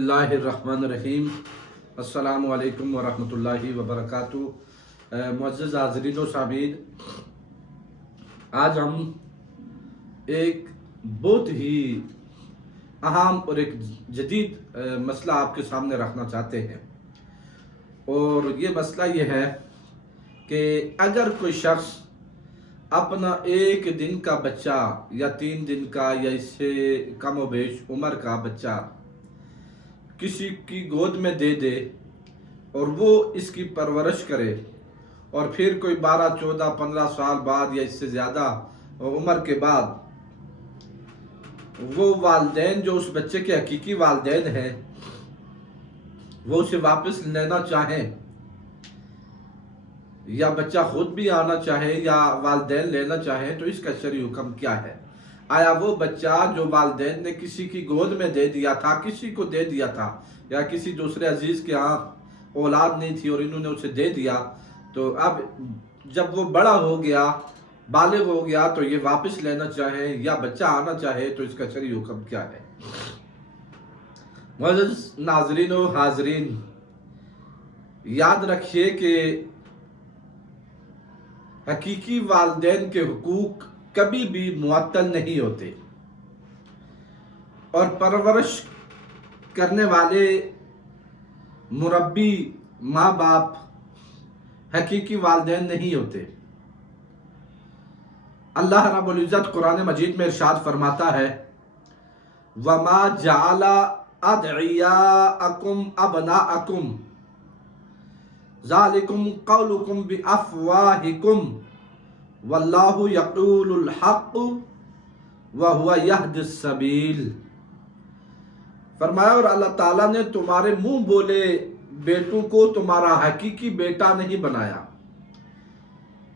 बिस्मिल्लाहिर्रहमानिर्रहीम। अस्सलामु अलैकुम वरहमतुल्लाहि वबरकातुहू। मुअज़्ज़ज़ हाज़रीन व सामीन, आज हम एक बहुत ही अहम और एक जदीद मसला आपके सामने रखना चाहते हैं। और ये मसला ये है कि अगर कोई शख्स अपना एक दिन का बच्चा या 3 दिन का या इससे कम व बेश उम्र का बच्चा किसी की गोद में दे दे और वो इसकी परवरिश करे, और फिर कोई 12, 14, 15 साल बाद या इससे ज़्यादा उम्र के बाद वो वालिदैन जो उस बच्चे के हकीकी वालिदैन हैं वो उसे वापस लेना चाहें, या बच्चा खुद भी आना चाहे या वालिदैन लेना चाहे, तो इसका शरई हुक्म क्या है? आया वो बच्चा जो वालिदैन ने किसी की गोद में दे दिया था, किसी को दे दिया था, या किसी दूसरे अजीज़ के यहाँ औलाद नहीं थी और इन्होंने उसे दे दिया, तो अब जब वो बड़ा हो गया, बालिग हो गया, तो ये वापस लेना चाहे या बच्चा आना चाहे, तो इसका शरई हुक्म क्या है? मुअज़्ज़ज़ नाज़रीन व हाज़रीन, याद रखिए कि हकीकी वालिदैन के हुकूक कभी भी मुअत्तल नहीं होते, और परवरिश करने वाले मुरब्बी माँ बाप हकीकी वालिदैन नहीं होते। अल्लाह रब्बुल इज़्ज़त कुरान मजीद में इरशाद फरमाता है, वमा जअला अदइयाअकुम अबनाअकुम ज़ालिकुम क़ौलुकुम बिअफ़वाहिकुम वल्लाहु यक़ूलुल हक़ व हुवा यहदिस सबील। फरमाया, और अल्लाह ताला ने तुम्हारे मुंह बोले बेटों को तुम्हारा हकीकी बेटा नहीं बनाया,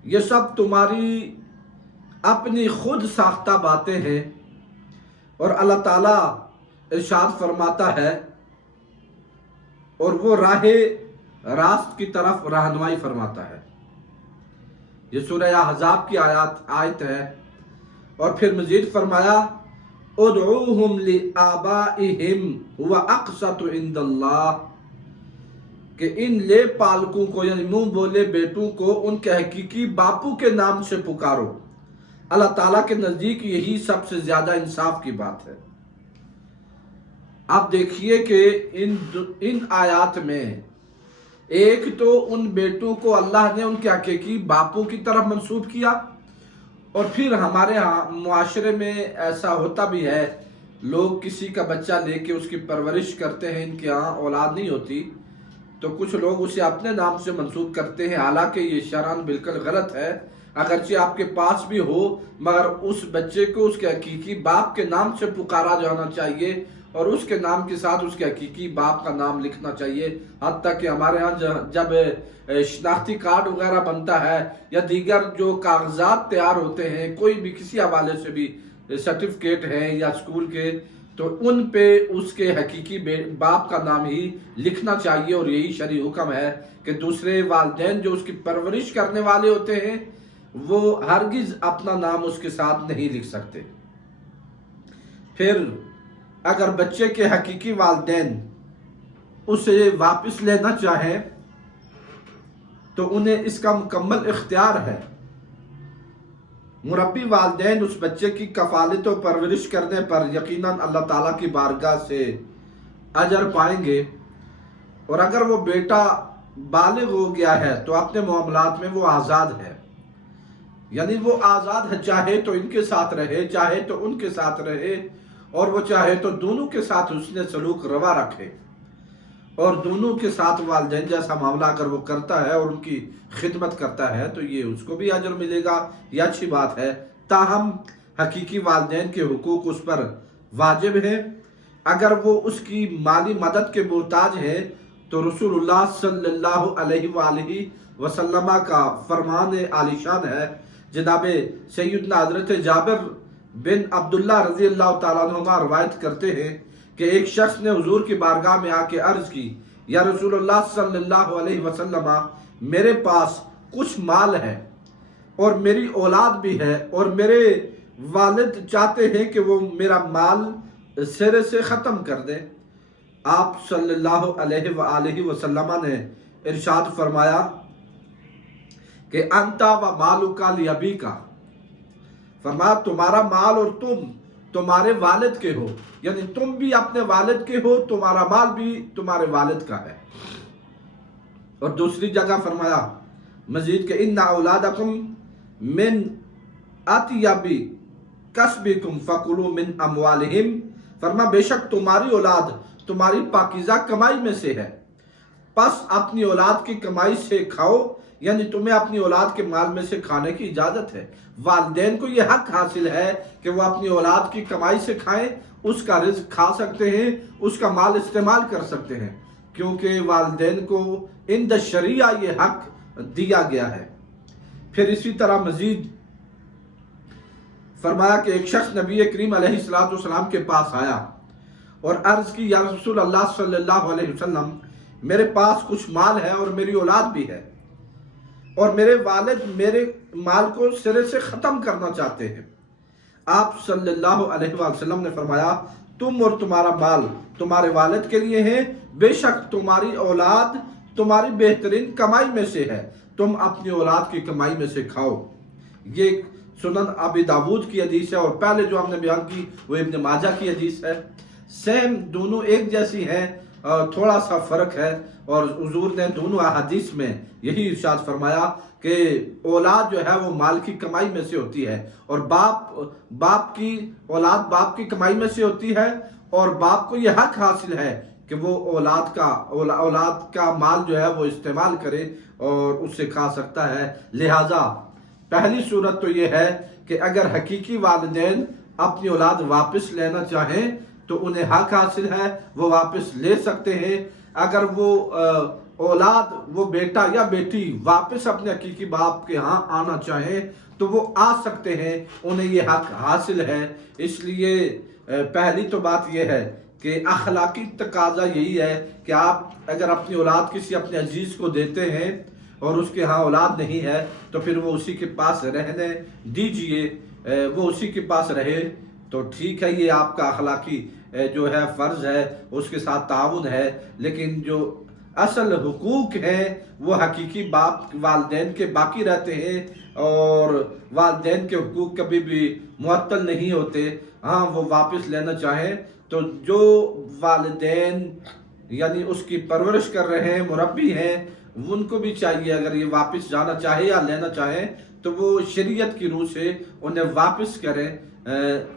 ये सब तुम्हारी अपनी खुद साख्ता बातें हैं। और अल्लाह ताला इरशाद फरमाता है, और वो राहे रास्त की तरफ रहनुमाई फरमाता है। ये सूरह अहज़ाब की आयत है। और फिर मजीद फरमाया, उदऊहुम लिआबाइहिम हुवा अक़सतु इंदल्लाह, कि इन ले पालकों को यानी मुंह बोले बेटों को उनके हकीकी बापू के नाम से पुकारो, अल्लाह ताला के नज़दीक यही सबसे ज़्यादा इंसाफ की बात है। आप देखिए कि इन आयात में एक तो उन बेटों को अल्लाह ने उनके हकीकी बापू की तरफ मंसूब किया, और फिर हमारे यहाँ मुआशरे में ऐसा होता भी है, लोग किसी का बच्चा लेके उसकी परवरिश करते हैं, इनके यहाँ औलाद नहीं होती तो कुछ लोग उसे अपने नाम से मंसूब करते हैं, हालांकि ये शरअन बिल्कुल गलत है। अगरचे आपके पास भी हो, मगर उस बच्चे को उसके हकीकी बाप के नाम से पुकारा जाना चाहिए, और उसके नाम के साथ उसके हकीकी बाप का नाम लिखना चाहिए। हत्ता कि हमारे यहाँ जब शनाख्ती कार्ड वगैरह बनता है या दीगर जो कागजात तैयार होते हैं, कोई भी किसी हवाले से भी सर्टिफिकेट हैं या स्कूल के, तो उन पे उसके हकीकी बाप का नाम ही लिखना चाहिए। और यही शरई हुक्म है कि दूसरे वालिदैन जो उसकी परवरिश करने वाले होते हैं वो हरगिज़ अपना नाम उसके साथ नहीं लिख सकते। फिर अगर बच्चे के हकीकी वालिदैन उसे वापस लेना चाहें तो उन्हें इसका मुकम्मल इख्तियार है। मुरब्बी वालिदैन उस बच्चे की कफालत और परवरिश करने पर यकीनन अल्लाह ताला की बारगाह से अजर पाएंगे। और अगर वो बेटा बालिग हो गया है तो अपने मामलात में वो आज़ाद है, यानी वो आज़ाद है, चाहे तो इनके साथ रहे, चाहे तो उनके साथ रहे, और वो चाहे तो दोनों के साथ उसने सलूक रवा रखे, और दोनों के साथ वालिदैन जैसा मामला अगर वो करता है और उनकी खिदमत करता है तो ये उसको भी अजर मिलेगा, ये अच्छी बात है। ताहम हकीकी वालिदैन के हुकूक उस पर वाजिब है। अगर वो उसकी माली मदद के मोहताज है तो रसूलुल्लाह सल्लल्लाहु अलैहि वसल्लम का फरमान आलिशान है। जनाब सैयदना हज़रत जाबिर बिन अब्दुल्ला रज़ी अल्लाह तआला अन्हुमा रवायत करते हैं कि एक शख्स ने हुजूर की बारगाह में आके अर्ज़ की, या रसूलुल्लाह सल्लल्लाहु अलैहि वसल्लम, मेरे पास कुछ माल है और मेरी औलाद भी है, और मेरे वालिद चाहते हैं कि वो मेरा माल सिरे से ख़त्म कर दें, آپ सल्लल्लाहु अलैहि वसल्लम ने इरशाद फरमाया कि अंता व मालुका लिअबीका, फरमाया तुम्हारा माल और तुम तुम्हारे वालिद के हो, यानी तुम भी अपने वालिद के हो, तुम्हारा माल भी तुम्हारे वालिद का है। और दूसरी जगह फरमाया मजीद के इन्ना औलादकुम मिन अतियबी कसबिकुम फकुलू मिन अमवालिहिम, फरमा बेशक तुम्हारी औलाद तुम्हारी पाकीज़ा कमाई में से है, बस अपनी औलाद की कमाई से खाओ, यानी तुम्हें अपनी औलाद के माल में से खाने की इजाज़त है। वालिदैन को यह हक हासिल है कि वो अपनी औलाद की कमाई से खाएं, उसका रिज़्क खा सकते हैं, उसका माल इस्तेमाल कर सकते हैं, क्योंकि वालिदैन को इंद शरिया ये हक दिया गया है। फिर इसी तरह मज़ीद फरमाया कि एक शख्स नबी करीम अलैहिस्सलातु वस्सलाम के पास आया और अर्ज़ की, या रसूल अल्लाह सल्लल्लाहु अलैहि वसल्लम, मेरे पास कुछ माल है और मेरी औलाद भी है, और मेरे वालिद मेरे माल को सिरे से ख़त्म करना चाहते हैं। आप सल्लल्लाहु अलैहि वसल्लम ने फरमाया, तुम और तुम्हारा माल तुम्हारे वालिद के लिए है, बेशक तुम्हारी औलाद तुम्हारी बेहतरीन कमाई में से है, तुम अपनी औलाद की कमाई में से खाओ। ये सुनन अबी दाऊद की हदीस है, और पहले जो हमने बयान की वो इब्न माजा की हदीस है। सेम दोनों एक जैसी हैं, थोड़ा सा फ़र्क है, और हुजूर ने दोनों अहादीस में यही इरशाद फरमाया कि औलाद जो है वो माल की कमाई में से होती है, और बाप की औलाद बाप की कमाई में से होती है, और बाप को यह हक हासिल है कि वो औलाद का माल जो है वो इस्तेमाल करे और उससे खा सकता है। लिहाजा पहली सूरत तो ये है कि अगर हकीकी वालिदैन अपनी औलाद वापस लेना चाहें तो उन्हें हक हासिल है, वो वापस ले सकते हैं। अगर वो औलाद, वो बेटा या बेटी वापस अपने हकीकी बाप के यहाँ आना चाहें तो वो आ सकते हैं, उन्हें ये हक हासिल है। इसलिए पहली तो बात यह है कि अखलाकी तकाजा यही है कि आप अगर अपनी औलाद किसी अपने अजीज़ को देते हैं और उसके यहाँ औलाद नहीं है तो फिर वो उसी के पास रहने दीजिए, वो उसी के पास रहे तो ठीक है, ये आपका अखलाकी जो है फ़र्ज़ है, उसके साथ ताउन है। लेकिन जो असल हुकूक हैं वो हकीकी बाप वालिदैन के बाकी रहते हैं, और वालिदैन के हुकूक कभी भी मुअत्तल नहीं होते। हाँ, वो वापस लेना चाहें तो जो वालिदैन यानी उसकी परवरिश कर रहे हैं, मुरब्बी हैं, उनको भी चाहिए अगर ये वापस जाना चाहे या लेना चाहे तो वो शरीयत की रूह से उन्हें वापस करें,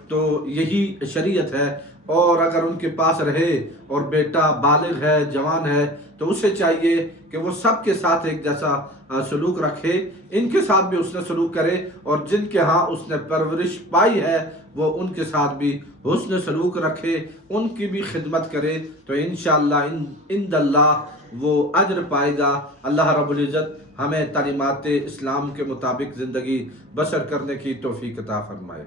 तो यही शरीयत है। और अगर उनके पास रहे और बेटा बालिग है, जवान है, तो उसे चाहिए कि वो सबके साथ एक जैसा सलूक रखे, इनके साथ भी उसने सलूक करे, और जिनके यहाँ उसने परवरिश पाई है वो उनके साथ भी हुस्न सलूक रखे, उनकी भी खिदमत करे, तो इंशाअल्लाह इंदल्लाह वो अज्र पाएगा। अल्लाह रब्बुल इज़्ज़त हमें तालीमात इस्लाम के मुताबिक ज़िंदगी बसर करने की तौफीक अता फरमाए।